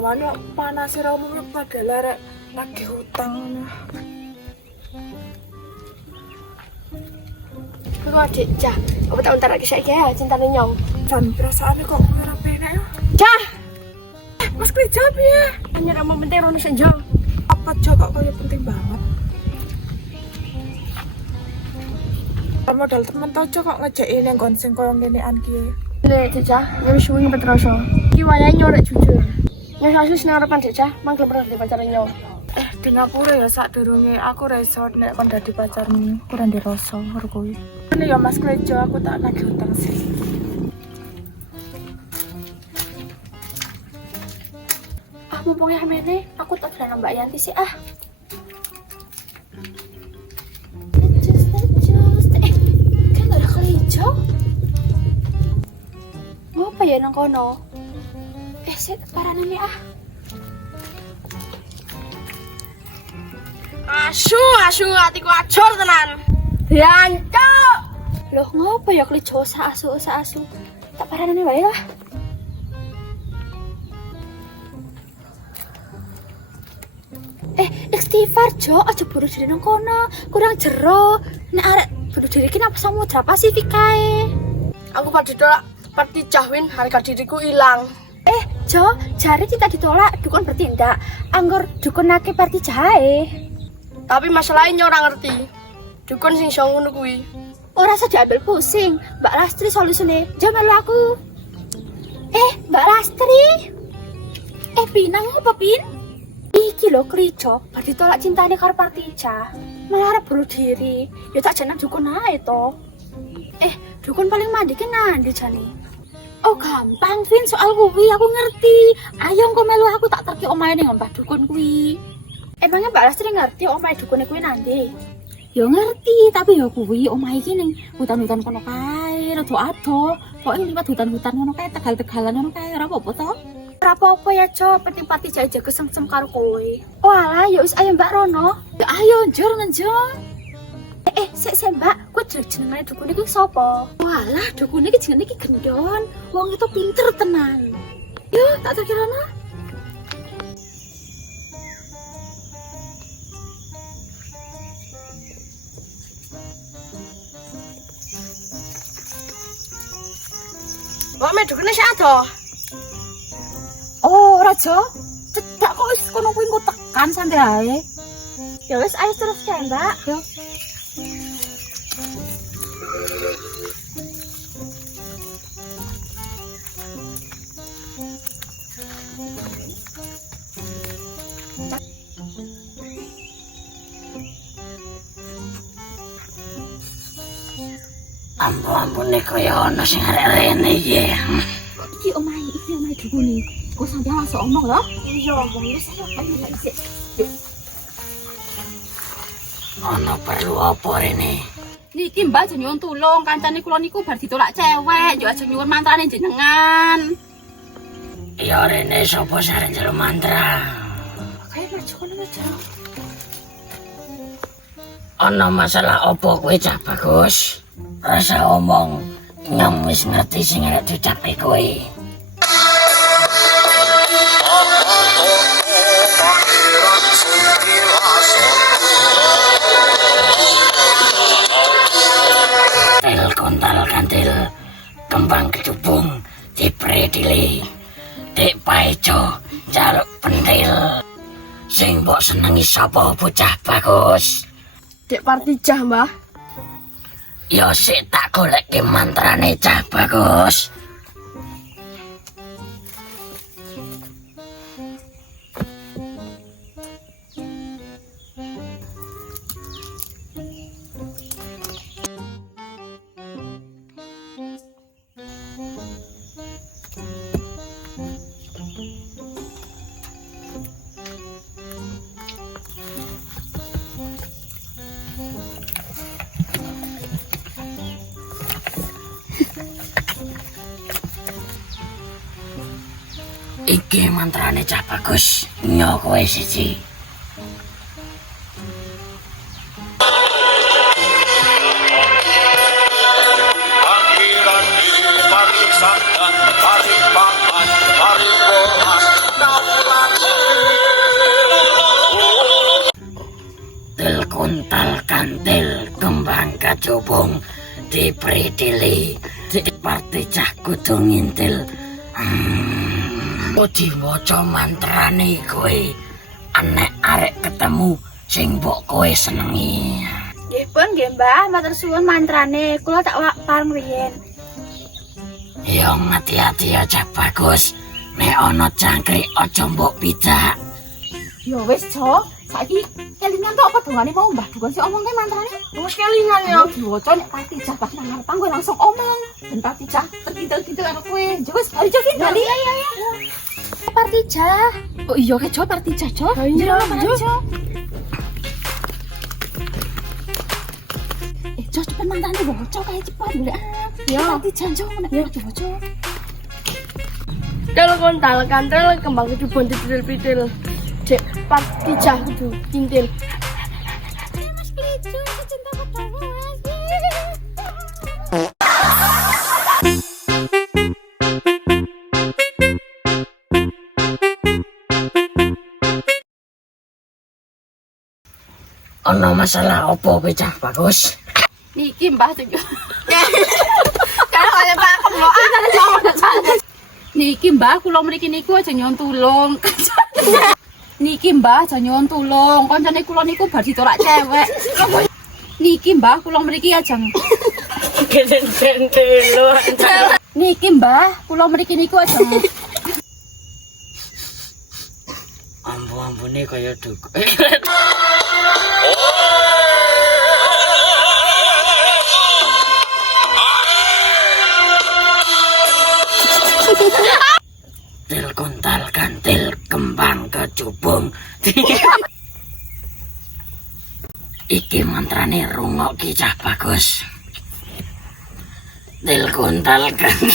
awane panas ora umumnya padahal lagi hutang. Kok adik, Cah. Apa tak entar lagi saiki ya cintane nyong. Dan perasaannya kok ora penak ya. Cah. Mas kerja ya. Hanya ramah penting rono senjo. Apa coba kaya penting banget. Modal temen toco kok ngejeki ning kon sing koyo ngenean ki. Le, Cah, nyong suwi petroso. Iki wayahe nyorek jujur. Nyong asus nang arepan Cah, mangkel pernah di pacar nyong. Di ngapura ya sadurunge aku resort nek kon dadi pacarmu kurang dirasa karo kowe. Ini ya Mas Klejo aku tak nagih utang sih. Mumpung ya mene, aku tak kira Mbak Yanti sih kan gak ada Klejo. Ngapa ya nang kono? Sik parane nih Asu, hatiku acur tenan. Dianco. Loh, ngapa ya Klejo asu. Tak parane wae lah. Istighfar Jo, aja bunuh diri nang kono. Kurang jero. Nek arek bunuh diri ki napa Samudra Pasifik kae. Aku pada ditolak seperti Jahwin, harga diriku hilang. Jo, jari tidak ditolak, dukun bertindak. Anggur dukun nake parti jahe. Tapi masalahnya orang ngerti. Dukun sing iso ngono kuwi. Ora usah diambil pusing. Mbak Lastri solusine. Jo melu aku. Mbak Lastri. Pinang apa Pin? Iki lho Klejo, bar ditolak cintane karo Partija. Malah arep bunuh diri. Ya tak jeneng dukun ae to. Dukun paling mandi ki nandi jane. Oh gampang Vin, soal kuwi aku ngerti. Ayo engko melu aku tak terki omahe ning Mbah Dukun kuwi. Emangnya Mbak Lastri ngerti omahe dukune kuwi nandi? Ya ngerti, tapi ya kuwi omahe iki ning hutan-hutan kono kae, rada ado. Pokoke liwat hutan-hutan ngono kae, tegal-tegalan ngono kae, ora apa-apa to. Ora apa-apa ya, Jo, penting pati jaga kesengsem karo kowe. Oh alah, ya wis ayo Mbak Rono. Ya ayo njur njur. Sik Mbak, kuwi jenenge dukune iki sapa? Walah, dukune iki jenenge iki Gendon. Wong itu pinter tenan. Yo, tak terkirana. Wong dukune sak ado. Oh, Rajo. Cedak kok wis kono kuwi engko tekan santai ae. Ya wis ayo terus ya, Mbak. Yo. Ampun kaya ana sing arek rene iki. Iki omahe dukune. Kok sampe langsung omong lho? Iya, omong wis ayo isik. Ana perlu apa rene? Niki Mbak aja nyuwun tulung, kancane kula niku bar ditolak cewek, yo aja nyuwun mantrane jenengan. Ya rene sapa sare njaluk mantra? Kayak maju kono aja. Ana masalah apa kowe Cah Bagus? Rasa omong, nyong wis ngerti sing arep diucapi kowe. Tel kontal kantil, kembang kecubung, dipredili, dek paeco, jaluk pentil. Sing mbok senengi sapa bocah Bagus? Dek Partija, Mbah. Ya sik tak goleki mantrane Cah Bagus. Iki mantrane Cah Bagus, nyo kowe siji. Mari kecubung dipritili parti cah kudu ngintil. Kudu maca mantrane kowe anek arek ketemu sing mbok kowe senengi. Nggih pun nggih Mbah, matur suwun mantrane. Kula tak pareng riyen. Yo hati-hati aja Bagus. Nek ana cangkrik aja mbok pidak. Ya wis, Jo. Saiki kelingan tok apa dongane mau Mbah Dukun sing omongke mantrane? Wes kelingan ya. Diwaca nek Partijah pas nang ngarep kowe langsung omong. Ben Partijah terkintil-kintil karo kowe. Jo wis, ayo Jo bali. Iya. Partijah. Oh iya ke Jo Partijah, Jo. Iya, Jo. Jo cepet mantrane waca kae cepet golek. Ya. Partijah Jo nek waca. Tel kontal kantel kembang kecubung dipidil-pidil. Cek Partijah kudu kintil. Mas Krijo cinta ketemu. Ana masalah opo kowe cah Bagus? Niki Mbah sing. Kalau kaya Pak kemokan. Niki Mbah kula mriki niku aja nyon tulung. Niki Mbah aja nyon tulung. Kancane kula niku bar ditolak cewek. Niki Mbah kula mriki aja. Geden-geden lho. Niki Mbah kula mriki niku aja. Ampun-ampune kaya duk. Til kontal kantil kembang kecubung. Iki mantrane rungok ki cah Bagus. Til kontal kantil